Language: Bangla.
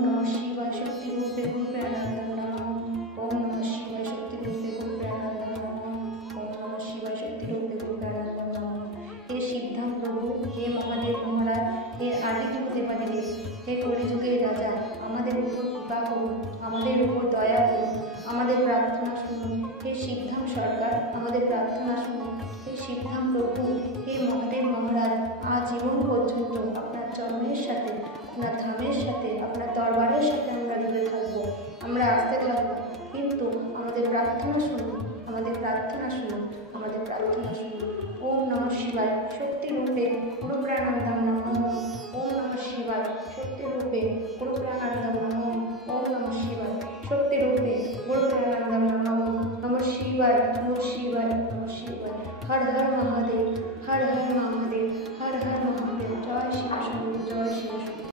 नमः शिवाय शक्ति रूपे गुरु प्रेरणानंदम नमः। ओम नमः शिवाय शक्ति रूपे गुरु प्रेरणानंदम नमः। ओम नमः शिवाय शक्ति रूपे गुरु प्रेरणानंदम नमः। हे सिद्धाम प्रभु, हे महादेव महाराज, हे आदित्य देवादेव, हे कलिजुगের রাজা, আমাদের উপর কৃপা করুন, আমাদের উপর দয়া করুন, আমাদের প্রার্থনা শুনুন। হে সিদ্ধাম সরকার, আমাদের প্রার্থনা শুনুন। হে সিদ্ধাম প্রভু, হে মহাদেব মহারাজ, আজীবন পর্যন্ত আপনার চরণের সাথে, আপনার ধামের সাথে, আপনার দরবারের সাথে আমরা জুড়ে থাকবো। আমরা আসতে থাকবো, কিন্তু আমাদের প্রার্থনা শুনুন, আমাদের প্রার্থনা শুনুন, আমাদের প্রার্থনা শুনুন। ওম নমঃ শিবায় শক্তি রূপে গুরু প্রাণানন্দম নমঃ। ওম নমঃ শিবায় শক্তি রূপে গুরু প্রাণানন্দম নমঃ। ওম নমঃ শিবায় শক্তি রূপে গুরু প্রাণানন্দম নমঃ। নমঃ শিবায়, নমঃ শিবায়, নমঃ শিবায়। হর হর মহাদেব।